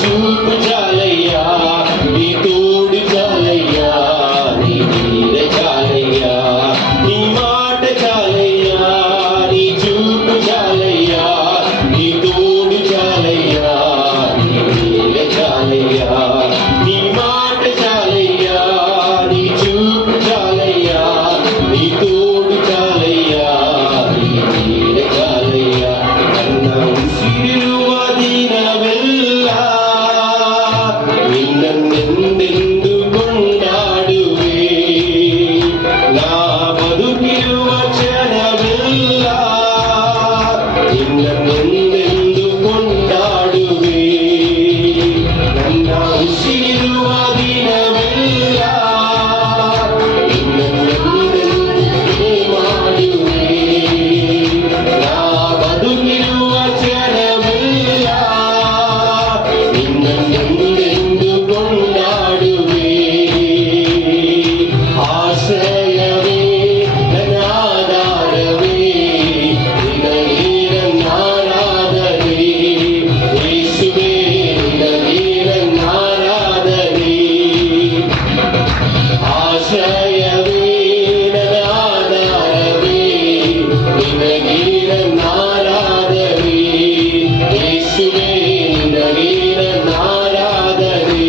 చూపు చాలయ్యా, నీ తోడు చాలయ్యా, నీ నీడ చాలయ్యా, నీ మాట చాలయ్యా, నీ చూపు చాలయ్యా, నీ తోడు చాలయ్యా, నీ నీడ చాలయ్యా, నీ మాట చాలయ్యా, నీ చూపు చాలయ్యా, నీ తోడు చాలయ్యా, నీ నీడ చాలయ్యా. ನನ್ನ ಉಸಿರಿರುವ ದಿನವೆಲ್ಲ ನಿನ್ನನ್ನೆಂದೆಂದು ಕೊಂಡಾಡುವೆ, ನಾ ಬದುಕಿರುವ ಕ್ಷಣವೆಲ್ಲ ನಿನ್ನನ್ನೆಂದೆಂದು ಕೊಂಡಾಡುವೆ. ನನ್ನ ಉಸಿರಿರುವ ದಿನವೆಲ್ಲ ನಿನ್ನನ್ನೆಂದೆಂದು ಮಾಡುವೆ, ನಾ ಬದುಕಿರುವ ಕ್ಷಣವೆಲ್ಲ ನಿನ್ನನ್ನೆಂದೆಂದು ಕೊಂಡಾಡುವೆ. ಆಶ್ರಯವೇ ನನ್ನ ಆಧಾರವೇ, ನಿನಗೆ ನನ್ನ ಆರಾಧನೆ, ಯೇಸುವೇ ನಿನಗೆ ನನ್ನ ಆರಾಧನೆ. ಆಶ್ರಯವೇ ನನ್ನ ಆಧಾರವೇ, ನಿನಗೆ ನನ್ನ ಆರಾಧನೆ, ಯೇಸುವೇ ನಿನಗೆ ನನ್ನ ಆರಾಧನೆ.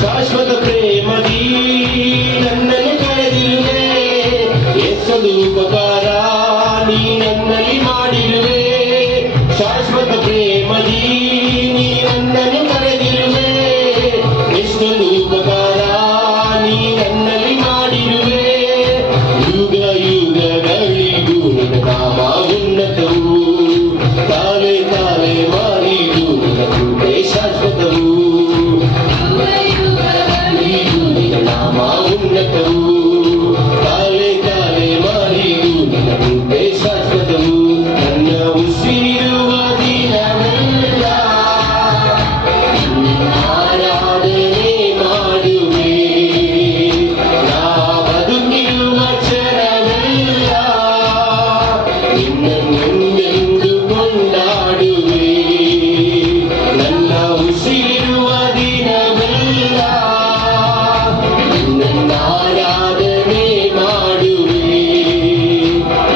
ಶಾಶ್ವತ ಪ್ರೇಮದಿ ನನ್ನನ್ನು ಕರೆದಿರುವೆ, ಎಸಲು ಉಪಕಾರ ನೀ ನನ್ನಲ್ಲಿ ಮಾಡಿರುವೆ. ಶಾಶ್ವತ ಪ್ರೇಮದಿ ನೀ ನನ್ನನ್ನು ಕರೆದಿರುವೆ, ಎಷ್ಟೊಂದು ಉಪಕಾರ ನೀ ನನ್ನಲ್ಲಿ ಮಾಡಿರುವೆ. ಯುಗ ಯುಗಗಳಿಗೂ ನಿನ್ನ ನಾಮ ಉನ್ನತವು, ತಾಲೆ ತಾಲೆ ಮಾರಿಗೂ ನಿನ್ನ ಕೃಪೆ ಶಾಶ್ವತವು. ಯುಗಗಳಿಗೂ ನಿನ್ನ ನಾಮ ಉನ್ನತವು, ತಾಲೆ ತಾಲೆ ಮಾರಿಗೂ ನಿನ್ನ ಕೃಪೆ ಶಾಶ್ವತವು. ನನ್ನ ಉಸಿರಿರುವ ದಿನವೆಲ್ಲ ಆರಾಧನೆ ಮಾಡುವೆ, ನಾ ಬದುಕಿರುವ ಕ್ಷಣವೆಲ್ಲ ನಿನ್ನನ್ನೆಂದೆಂದು ಕೊಂಡಾಡುವೆ. ನನ್ನ ಉಸಿರಿರುವ ದಿನವೆಲ್ಲ ನಿನ್ನ ಆರಾಧನೆ ಮಾಡುವೆ,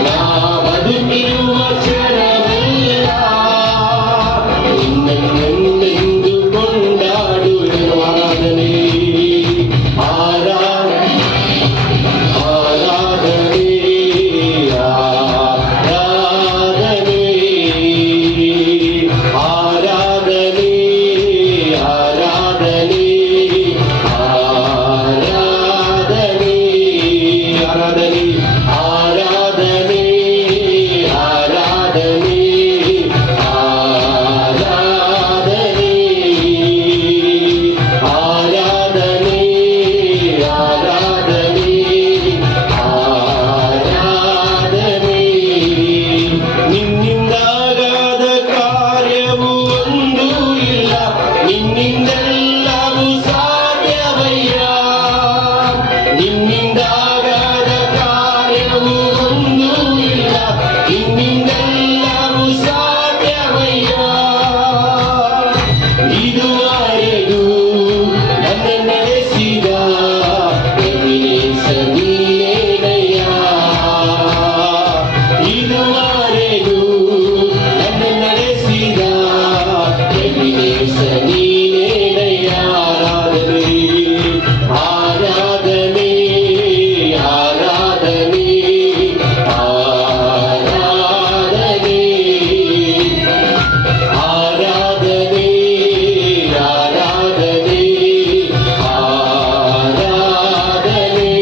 ನಾ ಬದುಕಿರುವ ಕ್ಷಣವೆಲ್ಲ ನಿನ್ನನ್ನೆಂದೆಂದು ಕೊಂಡಾಡುವೆ. ಆರಾಧನೆ ಆರಾಧನೆ ಆರಾಧನೆ ಆರಾಧನೆ ಆರಾಧನೆ ಆರಾಧನೆ ಆರಾಧನೆ ಆರಾಧನೆ ಆರಾಧನೆ ಆರಾಧನೆ ಆರಾಧನೆ ಆರಾಧನೆ ಆರಾಧನೆ. ನಿನ್ನಿಂದಾಗದ ಕಾರ್ಯವು ಒಂದೂ ಇಲ್ಲ, ನಿನ್ನಿಂದೆಲ್ಲವೂ ಸಾಧ್ಯವಯ್ಯ. ನಿನ್ನಿಂದಾಗದ ಕಾರ್ಯವು ಒಂದೂ ಇಲ್ಲ, ನಿನ್ನಿಂದೆಲ್ಲವೂ ಸಾಧ್ಯವಯ್ಯ. ಇದುವರೆಗೂ ನನ್ನ ನಡೆಸಿದ ಎಬಿನೇಸ ನೀನೇನಯ್ಯ. ಇದುವರೆಗೂ ನನ್ನ ನಡೆಸಿದ ಎಬಿನೇಸ ನೀನೇನಯ್ಯ. ಆರಾಧನೆ ಆರಾಧನೆ ಆರಾಧನೆ ಆರಾಧನೆ ಆರಾಧನೆ ಆರಾಧನೆ.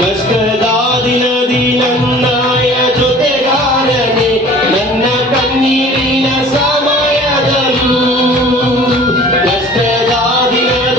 ಕಷ್ಟದ ದಿನದಿ ನನ್ನಯ ಜೊತೆಗಾರನೆ, ನನ್ನ ಕಣ್ಣೀರಿನ ಸಮಯದಲ್ಲೂ. ಕಷ್ಟದ ದಿನದಿ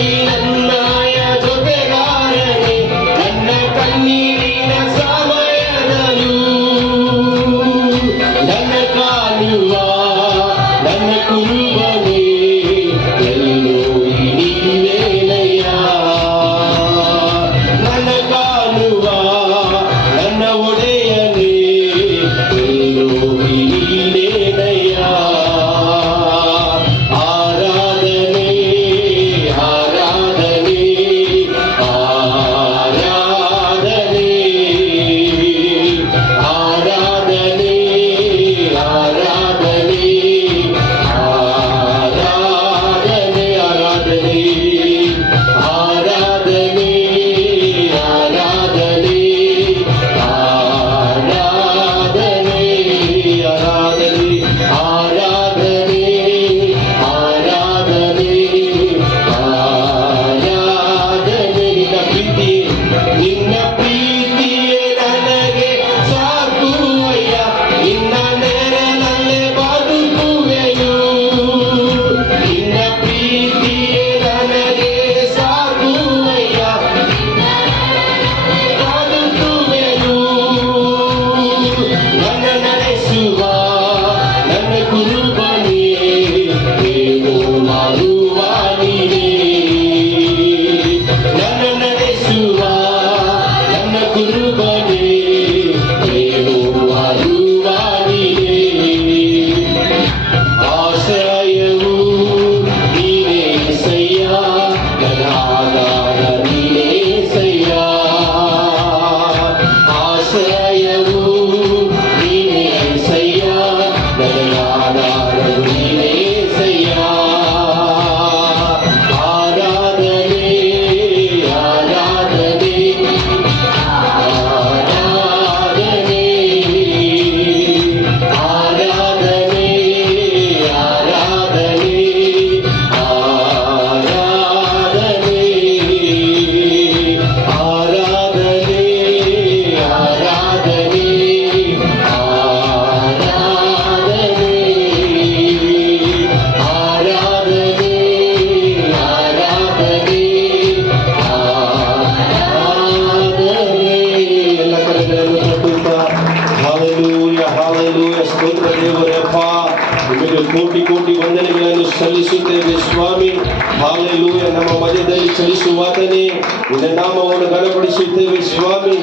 ಮಧ್ಯದಲ್ಲಿ ಚಲಿಸುವಾತನೇ ನಿನ್ನ ನಾಮವನ್ನು ಘನಪಡಿಸುತ್ತೇವೆ ಸ್ವಾಮಿ.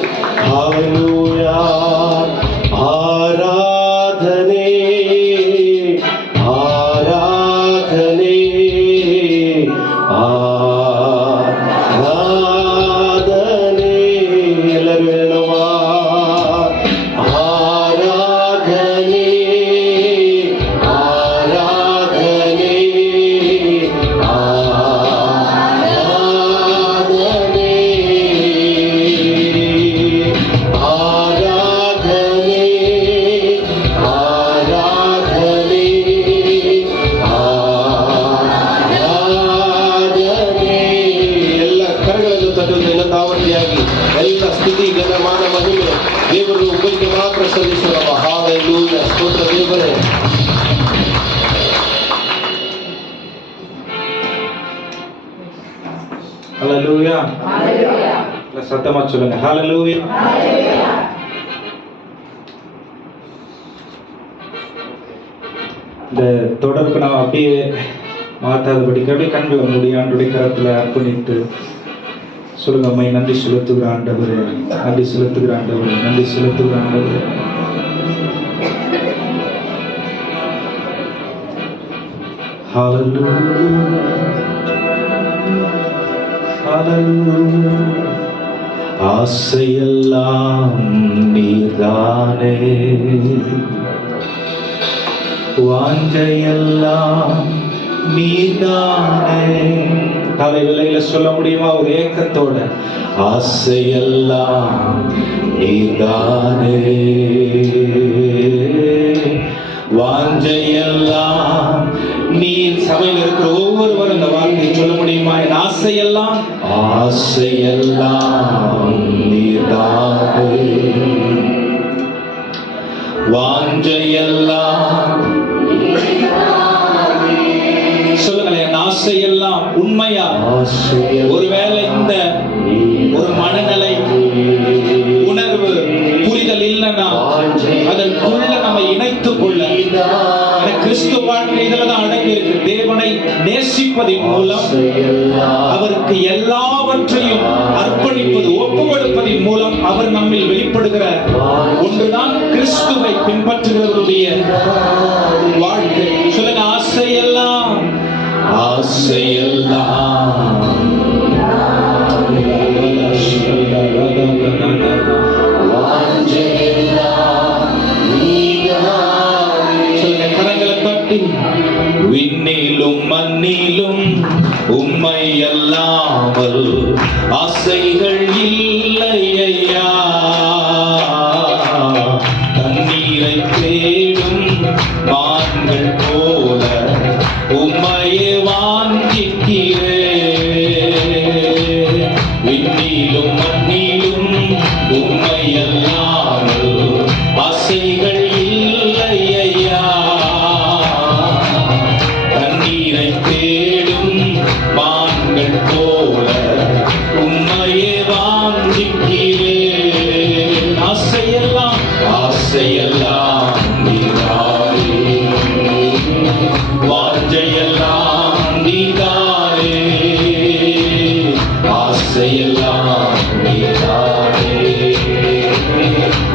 ಹಲ್ಲೆಲೂಯಾ. ಆರಾಧನೆ ಆರಾಧನೆ ಆರಾಧನೆ. ಎಲ್ಲರೂ ಹೇಳುವ ಆರಾಧನೆ ಆರಾಧನೆ ಆರಾಧನೆ ಆರಾಧನೆ ಆರಾಧನೆ ಆರಾಧನೆ. ಎಲ್ಲ ಕರಗಳನ್ನು ತಟ್ಟುವುದರಿಂದ ತಾವಟ್ಟಿಯಾಗಿ ಎಲ್ಲ ಸ್ತುತಿ ಘನಮಾನ ಮಹಿಮೆ ದೇವರು ಒಬ್ಬರಿಗೆ ಮಾತ್ರ ಸಲ್ಲಿಸುವ. ಹಲ್ಲೆಲೂಯಾ. ಸ್ತೋತ್ರ ದೇವರೇ. ஹல்லேலூயா. சத்தமா சொல்லுங்க ஹல்லேலூயா. இந்த தொடர்பு நான் அப்படியே மாத்தாதபடிக்கு அப்படியே கண்களை மூடி ஆண்டுடைய கரத்துல அர்ப்பணித்து சொல்லுங்க, அம்மை நன்றி செலுத்துகிற ஆண்டவரே, நன்றி செலுத்துகிற ஆண்டவரே, நன்றி செலுத்துகிற ஆண்டவரே. ஹல்லேலூயா ஹல்லேலூயா. ஆசையெல்லாம் நீதானே, வாஞ்சையெல்லாம் நீதானே. காலை வேளையில சொல்ல முடியுமா ஒரு ஏக்கத்தோட? ஆசையெல்லாம் நீதானே, வாஞ்சையெல்லாம் நீ. சபையில் இருக்கிற ஒவ்வொருவரும் இந்த வார்த்தையை சொல்ல முடியுமா? என் ஆசையெல்லாம் ஆசையெல்லாம் நீதானே, வாஞ்சையெல்லாம். சொல்லுங்களேன், என் ஆசையெல்லாம் உண்மையா? ஒருவேளை இந்த ஒரு மனநிலை உணர்வு புரிதல் இல்லைன்னா அதற்குள்ள நம்ம இணைத்துக் கொள்ள கிறிஸ்துவ வாழ்க்கை இதுலதான் அடங்கி இருக்கு. தேவனை நேசிப்பதின் மூலம், அவருக்கு எல்லாவற்றையும் அர்ப்பணிப்பது, ஒப்பு கொடுப்பதின் மூலம் அவர் நம்மில் வெளிப்படுகிற ஒன்றுதான் கிறிஸ்துவை பின்பற்றுகிறவருடைய வாழ்க்கை. சொல்லுங்க, ஆசையெல்லாம் ஆசையெல்லாம் விண்ணிலும் மண்ணிலும் உம்மை அல்லாமல் ஆசைகள் இல்லையா. தண்ணீரை தேடும் மான்கள் போல உம்மையே வாஞ்சிக்கிறேன். விண்ணிலும் மண்ணிலும் உம்மை அல்லாமல் ஆசைகள் இல்லையா. தண்ணீரை தேடும் மான்கள் போல உம்மையே வாஞ்சிக்கிறேன். ஆசையெல்லாம் ஆசையெல்லாம் நீதானே, வாஞ்சையெல்லாம் நீதானே, ஆசையெல்லாம் நீதானே,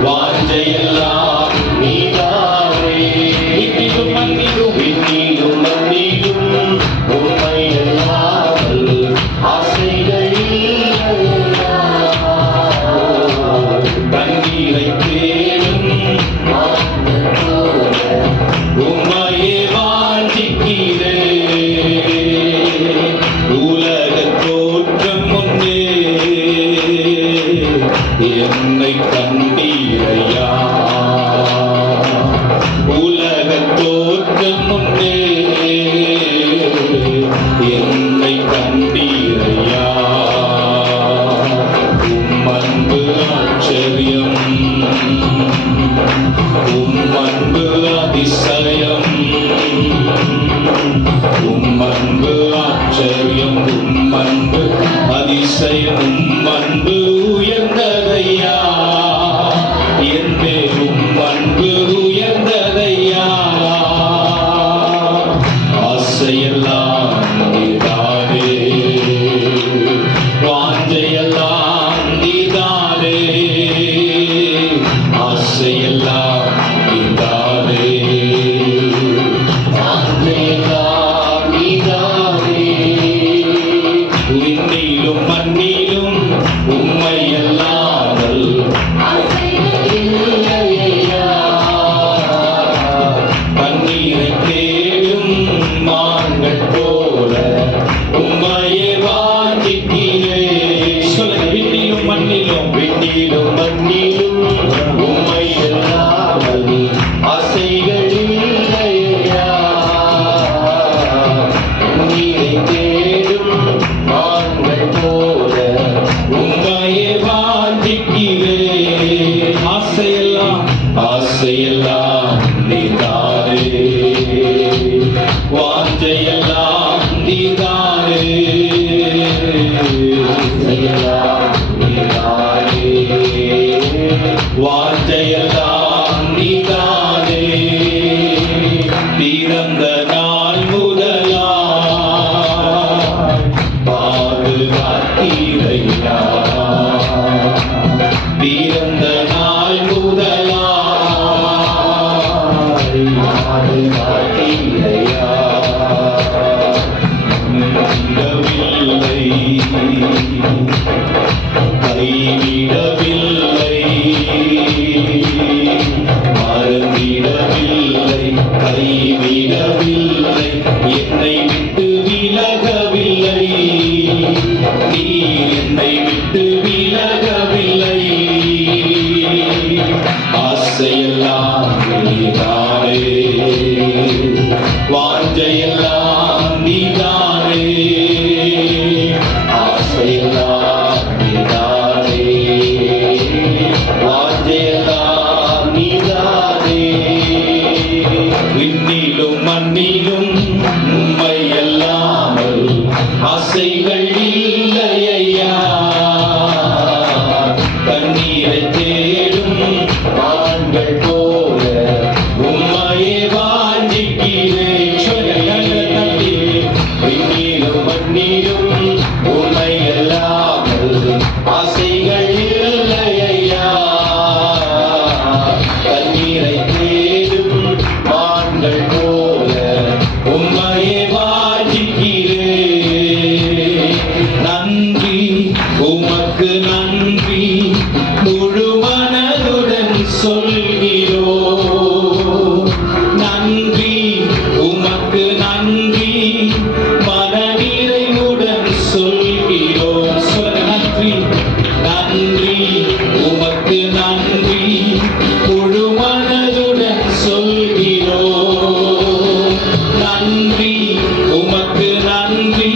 வாஞ்சையெல்லாம் நீதானே. விண்ணிலும் மண்ணிலும் விண்ணிலும் மண்ணிலும் உம்மை அல்லாமல் ஆசைகள் இல்லையா. தண்ணீரை தேடும் உம்மையே வாஞ்சிக்கிறேன். உலக தோற்றம் முன்னே என்னை கண்டீரையா. உலக தோற்றம் முன்னே என்னை கண்டீரையா. உம் அன்பு ஆச்சரியம், உம் அன்பு அதிசயம், உம் அன்பு ஆச்சரியம், உம் அன்பு அதிசயம், உம் அன்பு உயர்ந்ததையா. என் மேல் உம் அன்பு உயர்ந்ததையா. ஆசையெல்லாம் நீதானே, பார்த்தீரையா, பிறந்த நாள் முதலாய் யாரு பார்த்தீரையா, கைவிடவில்லை கைவிடவில்லை மறந்திடவில்லை கைவிடவில்லை என்னை விட்டு விலகவில்லை, நீர் என்னை விட்டு விலகவில்லை. ஆசையெல்லாம் நீதானே, வாஞ்சையெல்லாம் நீதானே, ஆசையெல்லாம் நீதானே, வாஞ்சையெல்லாம் நீதானே. விண்ணிலும் மண்ணிலும் உம்மை அல்லாமல் ஆசைகள் இல்லையா, கண்ணீரை தேடும் ஆண்கள் போல உம்மையே வாஞ்சிக்கிறேன். விண்ணிலும் மண்ணிலும் உம்மை அல்லாமல் ஆசைகள் இல்லையா, கண்ணீரை தேடும் ஆண்கள் போல உம்மையே வாஞ்சிக்கிறேன். நன்றி உமக்கு நன்றி முழு மனதுடன் சொல்கிறோம், நன்றி உமக்கு நன்றி மனநிறைவுடன் சொல்கிறோம். நன்றி நன்றி உமக்கு நன்றி முழு மனதுடன் சொல்கிறோம், நன்றி உமக்கு நன்றி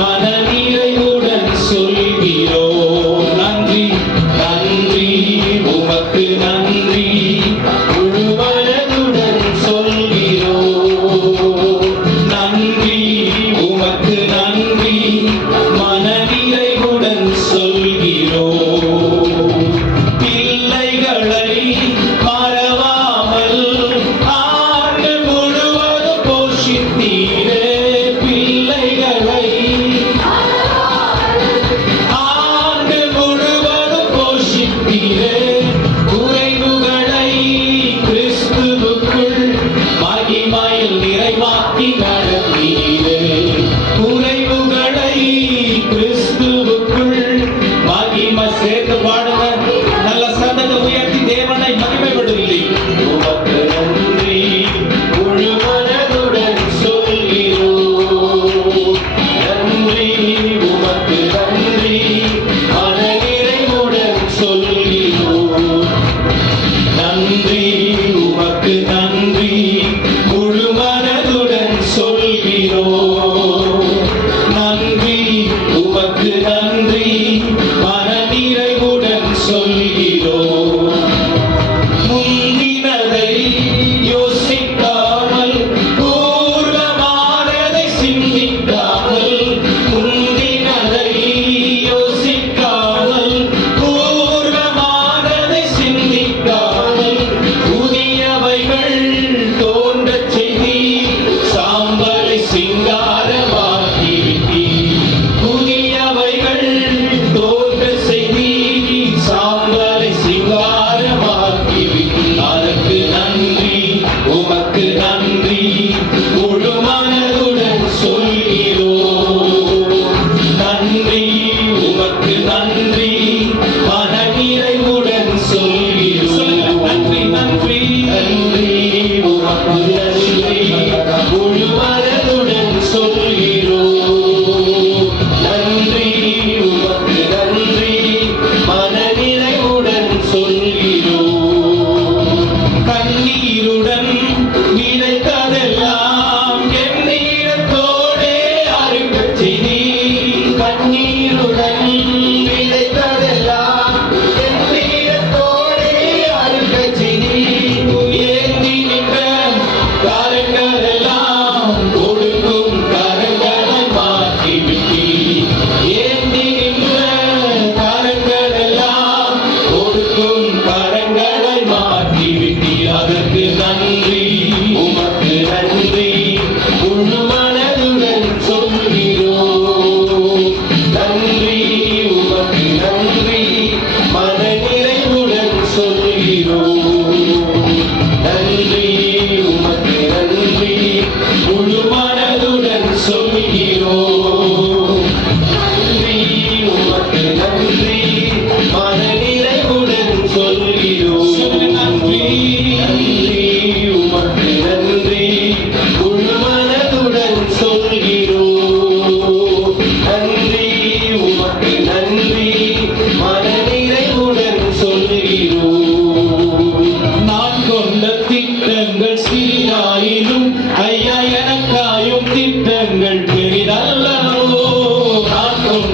மனநிறைவுடன் சொல்கிறோம். நன்றி நன்றி உமக்கு நன்றி முழு மனதுடன் சொல்கிறோம், நன்றி உமக்கு நன்றி மனநிறைவுடன் சொல்கிறோம். பிள்ளைகளை மறவாமல் ஆண்டு முழுவதும் போஷித்தீரே, பிள்ளைகளை ஆண்டு முழுவதும் போஷித்தீரே, குறைவுகளை கிறிஸ்துவுக்குள் மகிமையில் நிறைவாக்கி நடத்தீரே, குறைவுகளை கிறிஸ்துவுக்குள் மகிமை. சேர்த்து பாடுங்க, நல்ல சத்தத்தை உயர்த்தி தேவனை மகிமைப்படுத்தி. உமக்கு நன்றி முழு மனதுடன் சொல்கிறோம், நன்றி உமக்கு நன்றி மனநிறைவுடன் சொல்கிறோம், நன்றி உமக்கு நன்றி முழு மனதுடன் சொல்கிறோம், நன்றி உமக்கு நன்றி மனநிறைவுடன் சொல்கிறோம். முந்தினதை யோசிக்காமல் பூர்வமானதை சிந்திக்காமல், முந்தினதை யோசிக்காமல் பூர்வமானதை சிந்திக்காமல், புதியவைகள் தோன்றச் செய்தி சாம்பலை சிங்காரமாக்கி, புதியவைகள் தோன்ற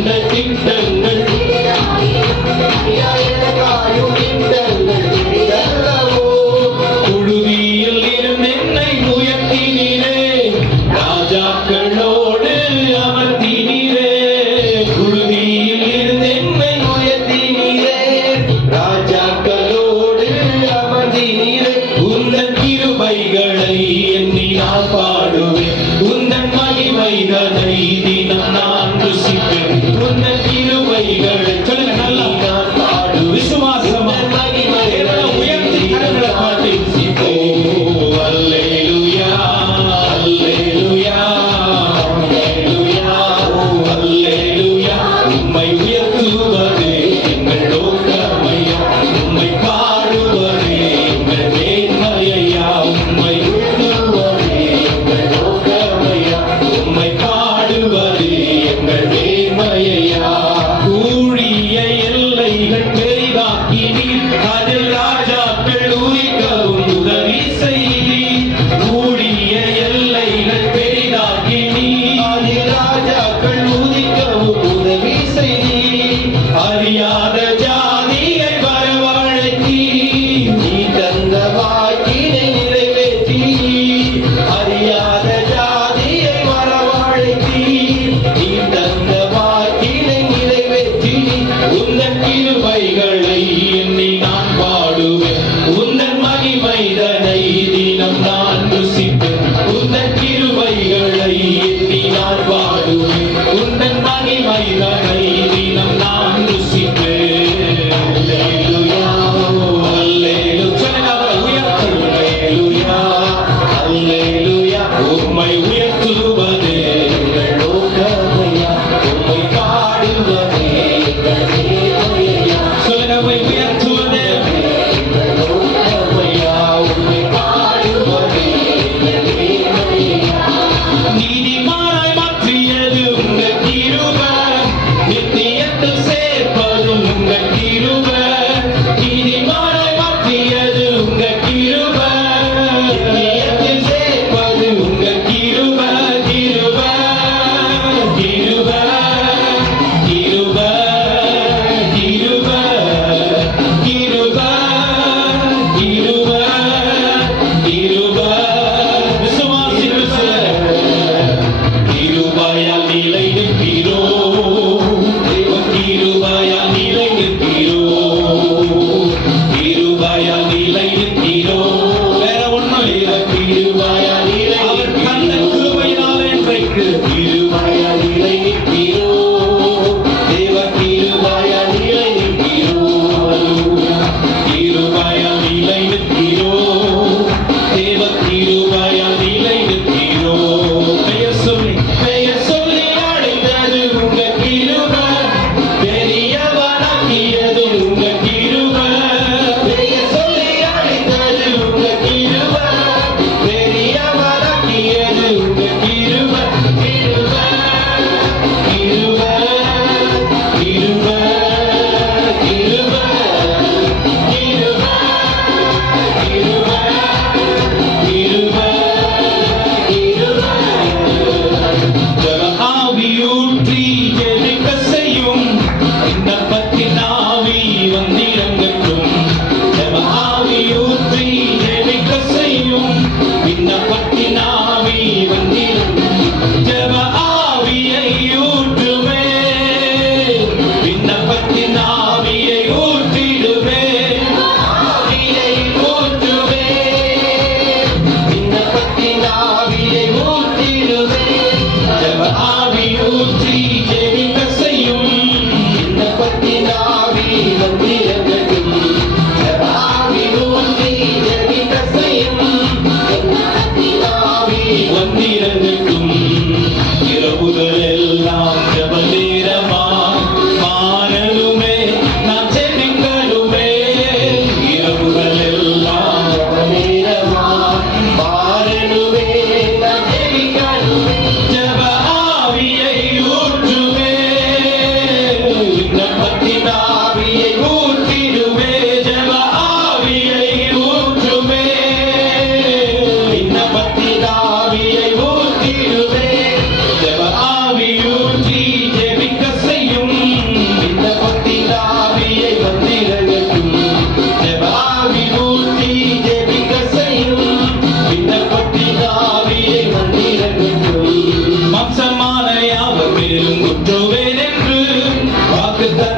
சொன்ன திட்டங்கள் எனக்காயும் திட்டங்கள் அல்லவோ. புழுதியில் இருந்து என்னை உயர்த்தினீரே, ராஜாக்களோடு அமர்த்தினீரே. புழுதியில் இருந்து என்னை உயர்த்தினீரே, ராஜாக்களோடு அமர்த்தினீரே. உந்தன் கிருபைகளை எண்ணி நான் பாடுவேன், உந்தன் மகிமைதனை தினம் நான் ருசிப்பேன். உந்தன்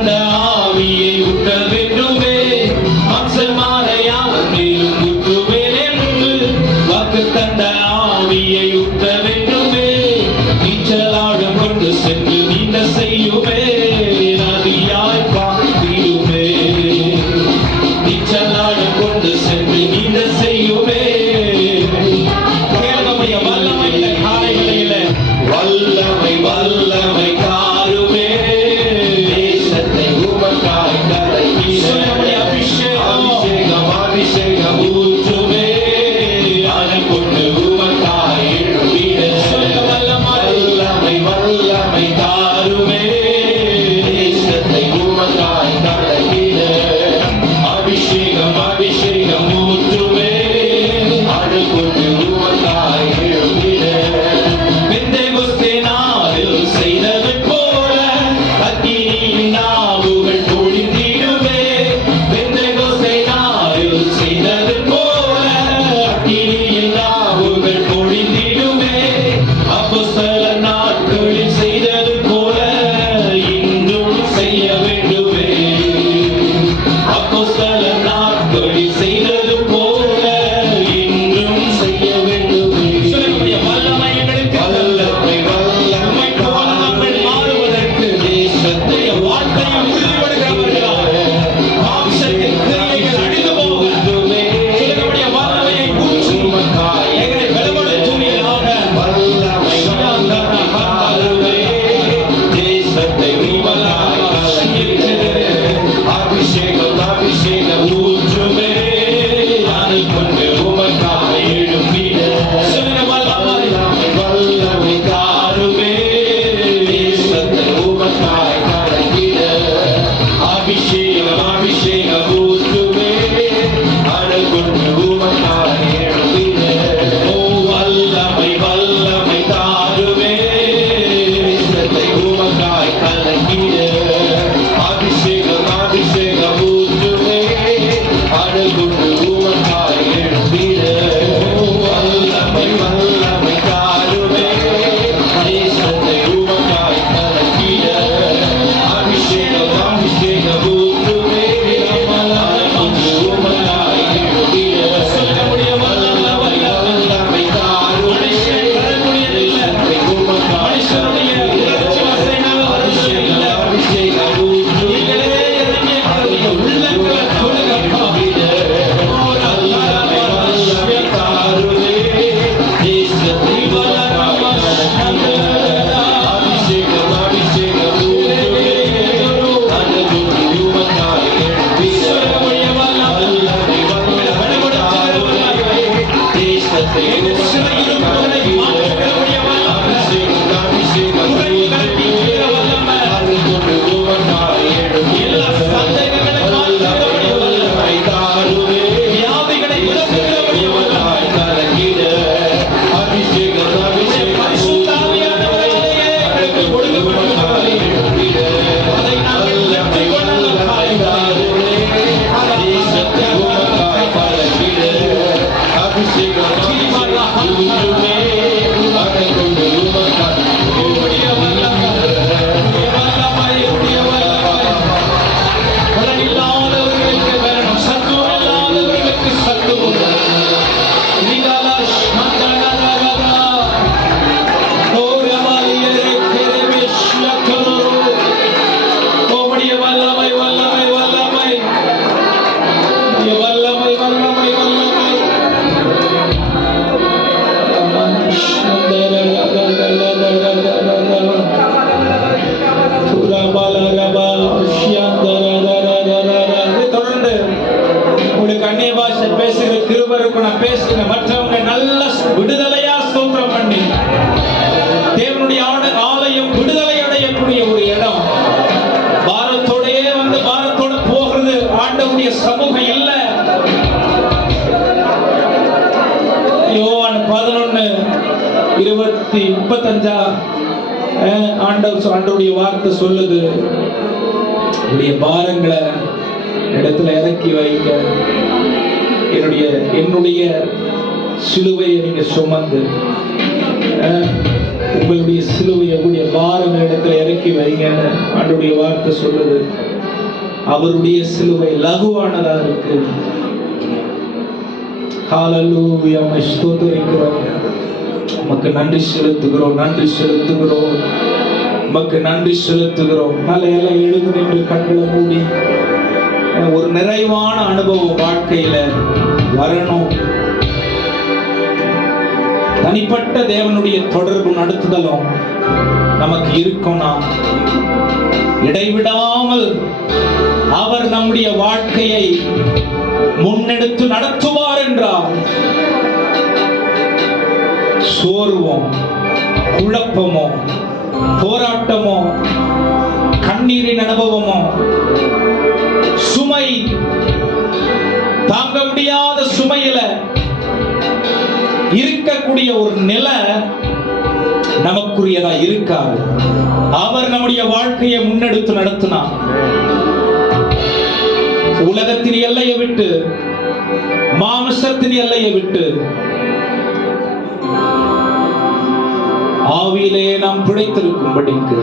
தந்த ஆவியை ஊட்ட வேண்டுமே, மாம்சமான யாவர் மேலும் ஊற்றுவேன் என்று வாக்கு தந்த ஆவியை ஊட்ட வேண்டுமே, நீச்சலாடம் கொண்டு சென்று நீண்ட செய்யுமே, நதியாய் பார்த்திடுமே, நீச்சலாடம் கொண்டு சென்று நீண்ட செய்யுமே. வல்லமை இந்த காலைகளில வல்லமை வல்லமை தாருமே, தேசத்தை உமக்காய் கரைக்கிறே, அபிஷேகம் அபிஷேகம் ஊற்றுமே, அதை கொண்டு உமக்காய் எழும்பிட, வல்லமை வல்லமை தாருமே, தேசத்தை உமக்காய் கரைக்கிறே, அபிஷேகம் அபிஷேகம் ஊற்றுமே, அதை கொண்டு உமக்காய் எழும்பிட. பெந்தெகோஸ்தே நாளில் செய்தது போல அக்கினியின் நாவுகள் பொழிந்திடுமே, பெந்தெகோஸ்தே நாளில் செய்தது போல அக்கினியின் நாவுகள் பொழிந்திடுமே, அப்போஸ்தலர் நாட்களில் செய்தது போல இன்றும் செய்ய வேண்டுமே, அப்போஸ்தலர் நாட்களில் செய்தது போல இன்றும் செய்ய வேண்டுமே. வல்லமை எங்களுக்கு வல்லமை வல்லமை போல நாங்கள் மாறுவதற்கு தேசத்தை வார்த்தையை உறுதிப்படுகிறவர்களாக மாம்சத்தின் கிரியைகள் அழிந்து போக உங்களுடைய வல்லமையை ஊற்றி எங்களை பலப்படுத்துவீராக. வல்லமை வல்லமை தேசத்தை அபிஷேகம் அபிஷேகம் ஊற்றுமே, அதை கொண்டு உமக்காக எழும்பிட. வல்லமை தாருமே, தேசத்தை உமக்காய் கரைத்திட, அபிஷேகம் அபிஷேகம் ஊற்றுமே, அதை கொண்டு உமக்காக எழும்பிட. ஓ வல்லமை வல்லமை தாருமே, தேசத்தை உமக்காய் கரைத்திட, அபிஷேகம் அபிஷேகம் ஊற்றுமே, அதை கொண்டு உமக்காய் எழும்பிட. ஓ வல்லமை வல்லமை தாருமே, தேசத்தை உமக்காய் கரைத்திட, அபிஷேகம் அபிஷேகம் ஊற்றுமே, அதை கொண்டு உமக்காய் எழும்பிட. வல்லமை தாருமே, தேசத்தை உமக்காய் கரைத்திட, அபிஷேகம் ஊற்றுமே, அதை கொண்டு உமக்காய் தொடர்ந்து உங்களுக்கு அந்நிய பாஷை பேசுகிற கிருபருக்கு நான் பேசுகிற மற்றவங்க நல்ல விடுதலையா ஸ்தோத்திரம் பண்ணி தேவனுடைய ஆலயம் விடுதலை அடையக்கூடிய ஒரு இடம். பாரத்தோடயே வந்து பாரத்தோட போகிறது ஆண்டவருடைய சமூகம் இல்ல. யோவான் 11:35 ஆண்டவருடைய வார்த்தை சொல்லுது, உடைய பாரங்களை இடத்துல இறக்கி வைங்க, என்னுடைய சிலுவையை நீங்க சுமந்து உங்களுடைய சிலுவையை உங்களுடைய பாரங்கள் இடத்துல இறக்கி வைங்கன்னு ஆண்டவருடைய வார்த்தை சொல்லுது. அவருடைய சிலுவை லகுவானதா இருக்கு. ஹalleluya. உம்மை ஸ்தோத்திரிக்கிறோம். உமக்கு நன்றி செலுத்துகிறோம், நன்றி செலுத்துகிறோம், உமக்கு நன்றி செலுத்துகிறோம். தலையெல்லாம் எழுந்து நின்று கண்களை மூடி ஒரு நிறைவான அனுபவம் வாழ்க்கையில வரணும். தனிப்பட்ட தேவனுடைய தொடர்பு நடத்துதலும் நமக்கு இருக்கும்னா இடைவிடாமல் அவர் நம்முடைய வாழ்க்கையை முன்னெடுத்து நடத்துவார் என்றால் சோர்வோ, குழப்பமோ, போராட்டமோ, கண்ணீரின் அனுபவமோ, சுமை, தாங்க முடியாத சுமையில இருக்கக்கூடிய ஒரு நிலை நமக்குரியதா இருக்காது. அவர் நம்முடைய வாழ்க்கையை முன்னெடுத்து நடத்தினார். உலகத்தின் எல்லையை விட்டு, மாமிசத்தின் எல்லையை விட்டு ஆவியிலே நாம் பிழைத்திருக்கும்படிக்கு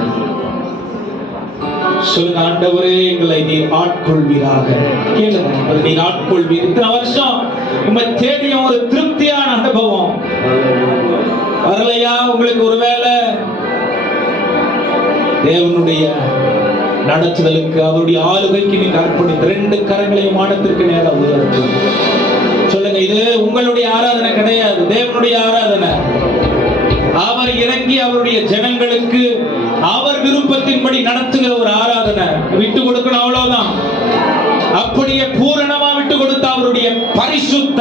சொல்லுங்க, ஆண்டவரே எங்களை நீர் ஆட்கொள்வீராக. கேளுங்க, நீர் ஆட்கொள்வீர். இத்தனை வருஷம் உங்க தேடிய ஒரு திருப்தியான அனுபவம் வரலையா? உங்களுக்கு ஒருவேளை தேவனுடைய நடத்துதலுக்கு, அவருடைய ஆளுகைக்கு நீங்க அர்ப்பணித்து 2 கரங்களையும் வானத்திற்கு நேரம் உயர்த்து சொல்லுங்க, இது உங்களுடைய ஆராதனை கிடையாது, தேவனுடைய ஆராதனை. அவர் இறங்கி அவருடைய ஜனங்களுக்கு அவர் விருப்பத்தின்படி நடத்துகிற ஒரு ஆராதனை. விட்டு கொடுக்கணும், அவ்வளவுதான். அப்படியே பூரணமா விட்டு கொடுத்த அவருடைய பரிசுத்த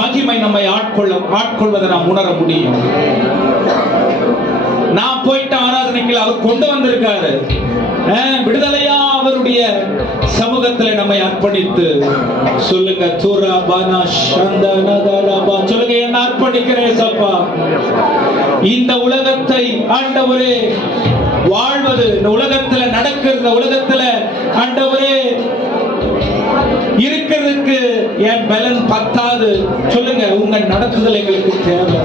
மகிமை நம்மை ஆட்கொள்வதை நாம் உணர முடியும். நான் போயிட்டு ஆராதனைக்கு அவர் கொண்டு வந்திருக்காரு. விடுதலையா அவருடைய சமூகத்துல நம்மை அர்ப்பணித்து சொல்லுங்க, சொல்லுங்க, என்ன அர்ப்பணிக்கிறேன் சப்பா. இந்த உலகத்தை ஆண்டவரே வாழ்வது, இந்த உலகத்துல நடக்கிற, உலகத்துல ஆண்டவரே இருக்கிறதுக்கு என் பலன் பத்தாது. சொல்லுங்க, உங்க நடத்துதல் எங்களுக்கு தேவை.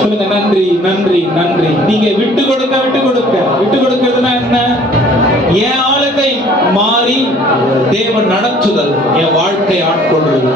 சொல்லுங்க, நன்றி நன்றி நன்றி. நீங்க விட்டு கொடுக்க விட்டு கொடுக்க விட்டு கொடுக்கிறதுனா என்ன? என் ஆளுகை மாறி தேவன் நடத்துதல், என் வாழ்க்கை ஆட்கொள்றது.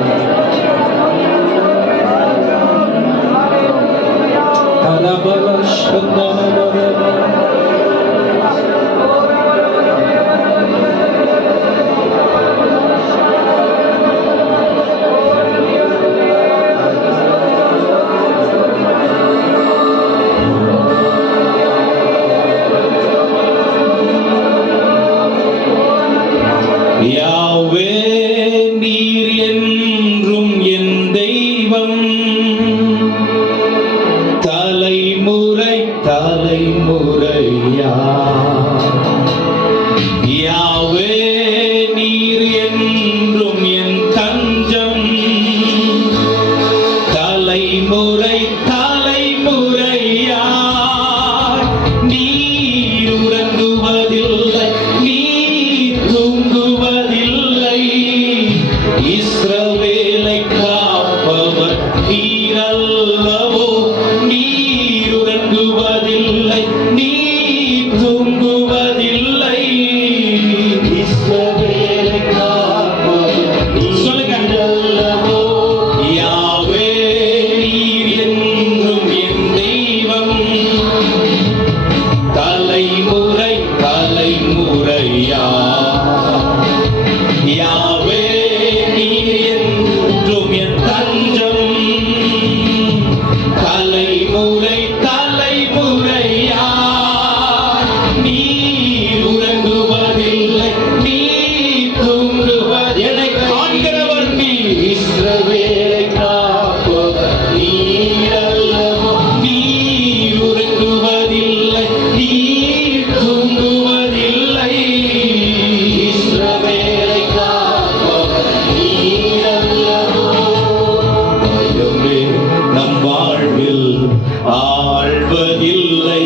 ஆழ்வதில்லை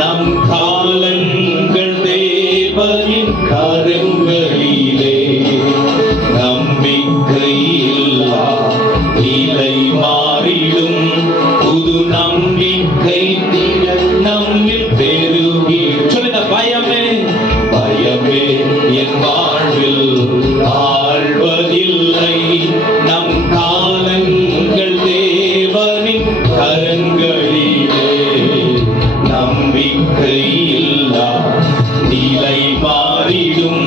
நம் காலங்கள் நம்பிக்கை இல்லா நிலை மாறிடும்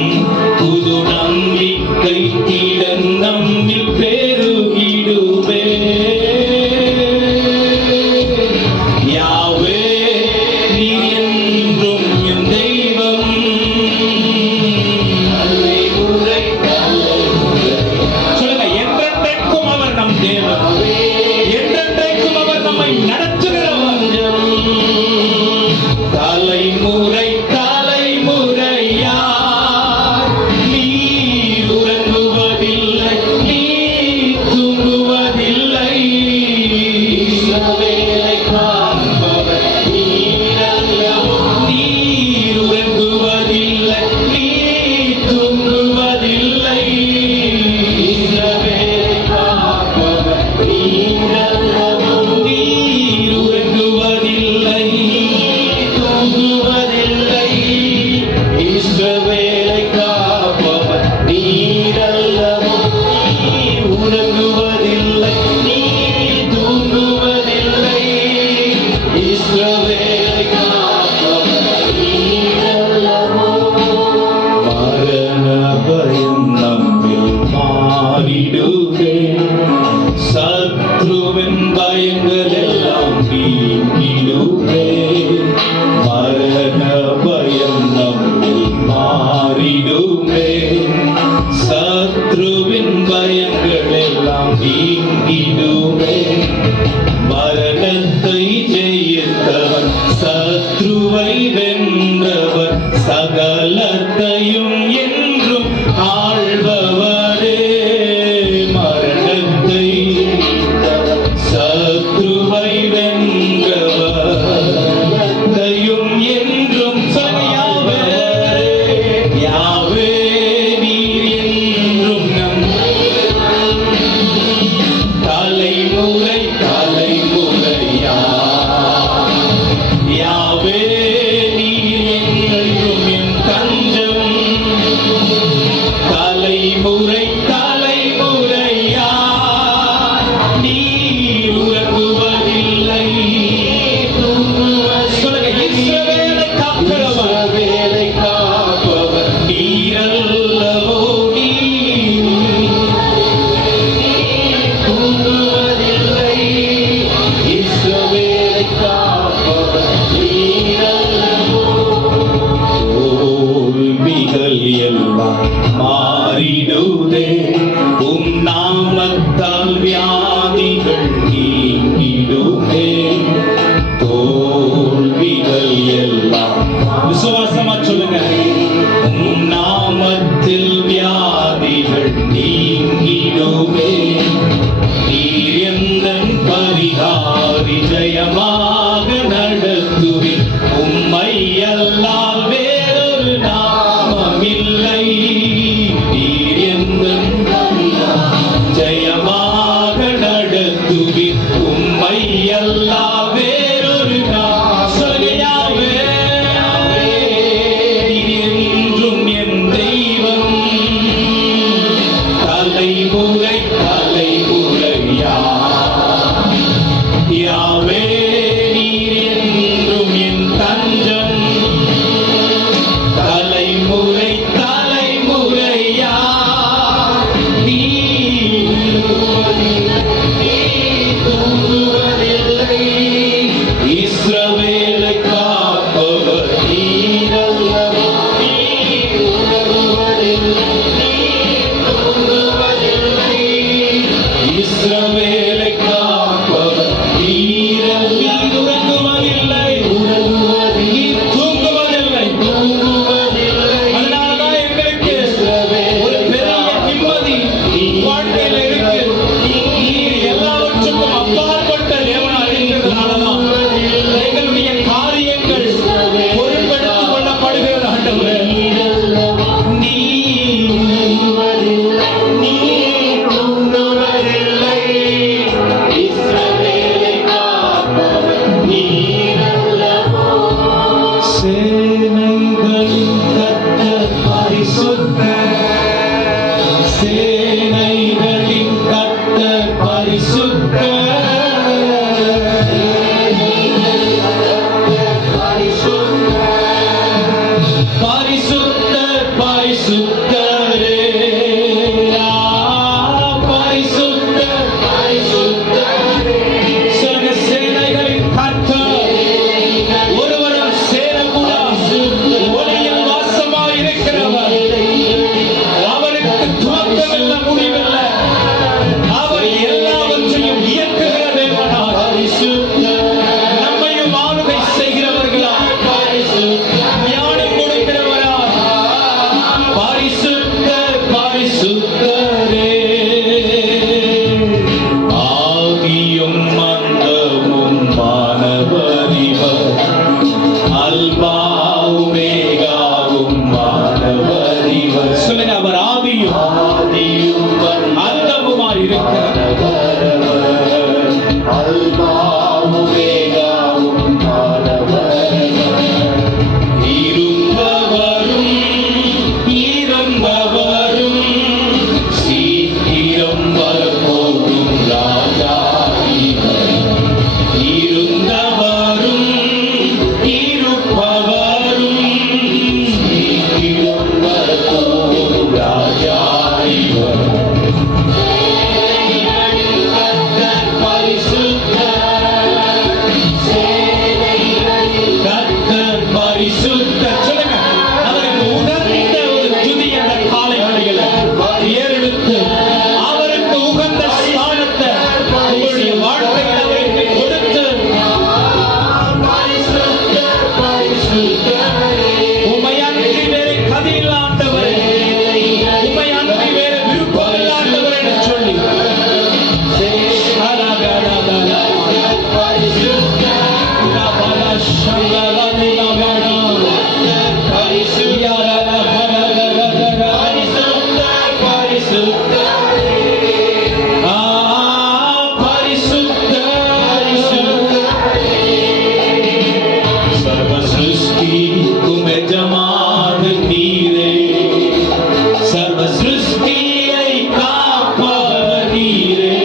புது நம்பிக்கை இடம் நம்மில் பெருகிடுவே. யாவே நீர் என்றும் என் தெய்வம். சொல்லுங்க, என்றென்றைக்கும் அவர் நம் தேவன், என்றென்றைக்கும் அவர் நம்மை நடத்துகிறவர். தலைமுறை தலைமுறையா நீர் உறங்குவதில்லை, நீர் தூங்குவதில்லை. இஸ்ரவேலை காப்பவர் நீரல்லவோ. நீர் உறங்குவதில்லை, நீர் தூங்குவதில்லை. இஸ்ரவேலை காப்பவர் நீரல்லவோ. நீர் உறங்குவதில்லை, தூங்குவதில்லை. இஸ்ரவேலை காப்பவர் நீரல்லவோ. நீர் உறங்குவதில்லை, நீர் தூங்குவதில்லை. இஸ்ரவேலை காப்பவர் நீரல்லவோ. மரண பயம் நம்மில் மாறிடுவே. சத்ருவின் பயங்கள் எல்லாம் நீங்கிடுவே. மரண பயம் நம்மில் மாறிடுவே. சத்ருவின் பயங்கள் எல்லாம் நீங்கிடுவே. மரணத்தை ஜெயித்தவர், சத்ருவை வென்றவர், சகலத்தையும் என்றும் ஆள்பவரே. மரணத்தை சத்ருவை வென்றவர், சகலத்தையும் என்றும் சொல்லுங்க. யாவே யாவே நீர் என்றும் நம் தலைமுறை தலைமுறையா. யாவே நீர் என்றும் என் தஞ்சம். தலைமுறை தலைமுறையா நீர் உறங்குவதில்லை, சொல்லுங்க. இஸ்ரவேலை காக்கிறவர், வேலை காப்பவர் நீரல்லவோ. தூங்குவதில்லை, இஸ்ரவேலை காப்பவர் நீரல்லவோ. தோல்விகள் எல்லாம் மாறிடுதே. உம் நாமத்தால் வியாதிகள் நீங்கிடுதே. தோல்விகள் எல்லாம் விசுவாசமா சொல்லுங்க. உம் நாமத்தில் வியாதிகள் நீங்கிடுவே. நீர் எந்தன் பரிகாரி, ஜெயமாக நடத்துவீர். உம்மை அல்லால் வேறொரு நாமமில்லை. நீர் எந்தன் பரிகாரி, ஜெயமாக நடத்துவீர். உம்மை அல்லால் வேறொரு நாமம். சொல்லுங்க. யாவே நீர் என்றும் என் தெய்வம். தலைமுறை தலைமுறையா. யாவே நீர் என்றும் என் தஞ்சம். தலைமுறை தலைமுறையா நீர் தூங்குவதில்லை. இஸ்ரவேலை காப்பவர் நீரல்லவோ. நீர் உறங்குவதில்லை, நீர் தூங்குவதில்லை. இஸ்ரவேலை காப்பவர் நீரல்லவோ. நீர் உறங்குவதில்லை, நீர் தூங்குவதில்லை, தூங்குவதில்லை. அதனாலதான் எங்களுக்கு ஒரு பெரிய நிம்மதி வாழ்க்கையில் இருக்கு. நீர் எல்லாவற்றுக்கும் அப்பாற்பட்ட தேவனா இருக்கிறதுனாலதான் எங்களுடைய காரியங்கள் பொறுப்பெடுத்துக் கொள்ளப்படுகிறது. ஆண்டவரே, நீர் தூங்குவதில்லை, இஸ்ரவேலை காப்பவர் நீரல்லவோ. சேனைகளின் கர்த்தர் பரிசுத்தர். சேனைகளின் கர்த்தர் பரிசுத்தர். சிருஷ்டிக்கும் எஜமானன் நீரே, சர்வ சிருஷ்டியை காப்பவர் நீரே.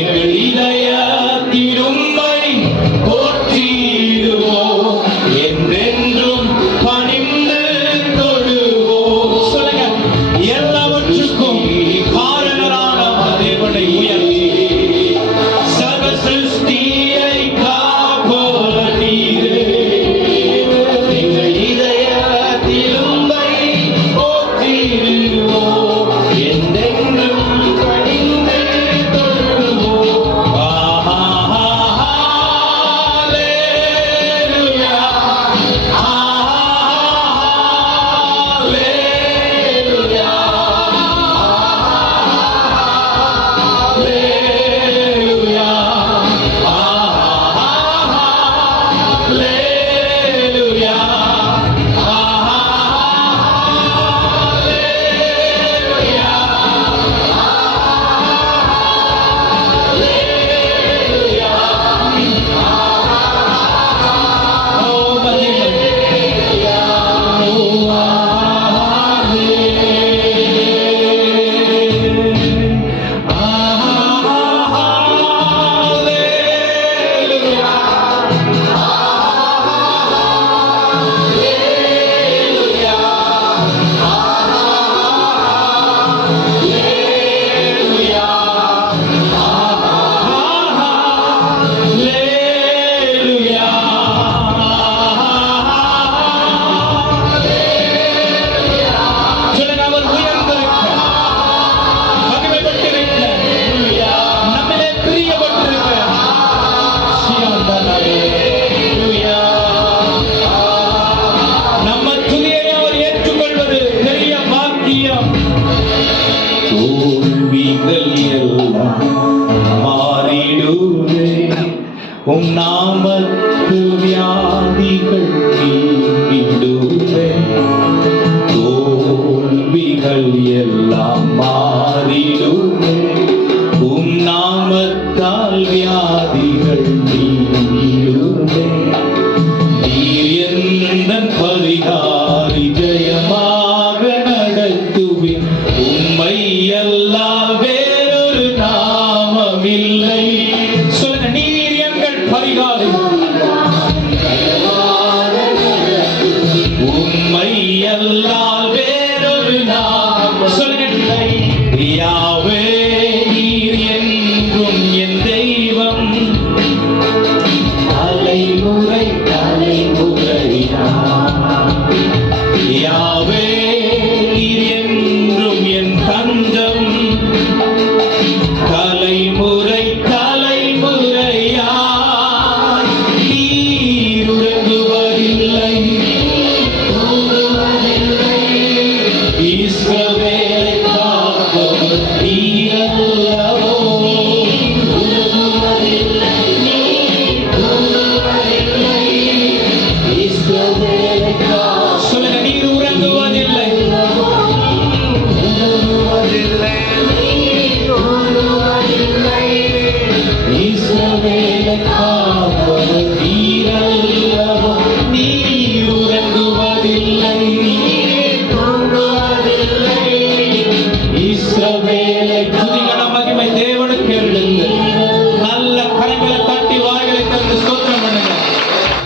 எங்கள் இதயத்தில் உம்மை போற்றிடுவோம், என்றென்றும் பணிந்து தொழுவோம். சொல்லுங்க, எல்லாவற்றுக்கும் காரணரான தேவனை உயர்த்தி சர்வ சிருஷ்டியை காப்பவர் நீரே. எங்கள் இதயத்தில் உம்மை போற்றிடுவோம், என்றென்றும் பணிந்து தொழுவோம். ஹல்லேலூயா, ஹல்லேலூயா, ஹல்லேலூயா, ஹல்லேலூயா, நம்ம துதியை அவர் ஏற்றுக்கொள்வது பெரிய பாக்கியம். தோல்விகள் எல்லாம் மாறிடுவே, உம் நாமத்து வியாதிகள் நீங்கிடுவே. தோல்விகள் எல்லாம் மாறிடுவே, உம் நாமத்தால் வியாதிகள் நீங்கிடுவே. நீர் எந்தன் பரிகாரி, ஜெயமாக நடத்துவேன். உம்மை அல்லால் வேறொரு நாமமில்லை. சொல்லுங்க, நீர் எங்கள் பரிகாரி, உம்மை அல்லால் வேறொரு நாமம். சொல்லுங்க, யாவே நீர் என்றும் என் தெய்வம். தலைமுறை தலைமுறையா யாவே நீர் என்றும் என் தஞ்சம். தலைமுறை தலைமுறையா நீர் உறங்குவதில்லை. இஸ்ரவேலை காப்பவர் நீர் அல்லவோ. சொல்லுங்க, நீர் உறங்குவதில்லை. இஸ்ரவேலை காப்பவர் நீர் அல்லவோ. நீர் உறங்குவதில்லை. இஸ்ரவேலை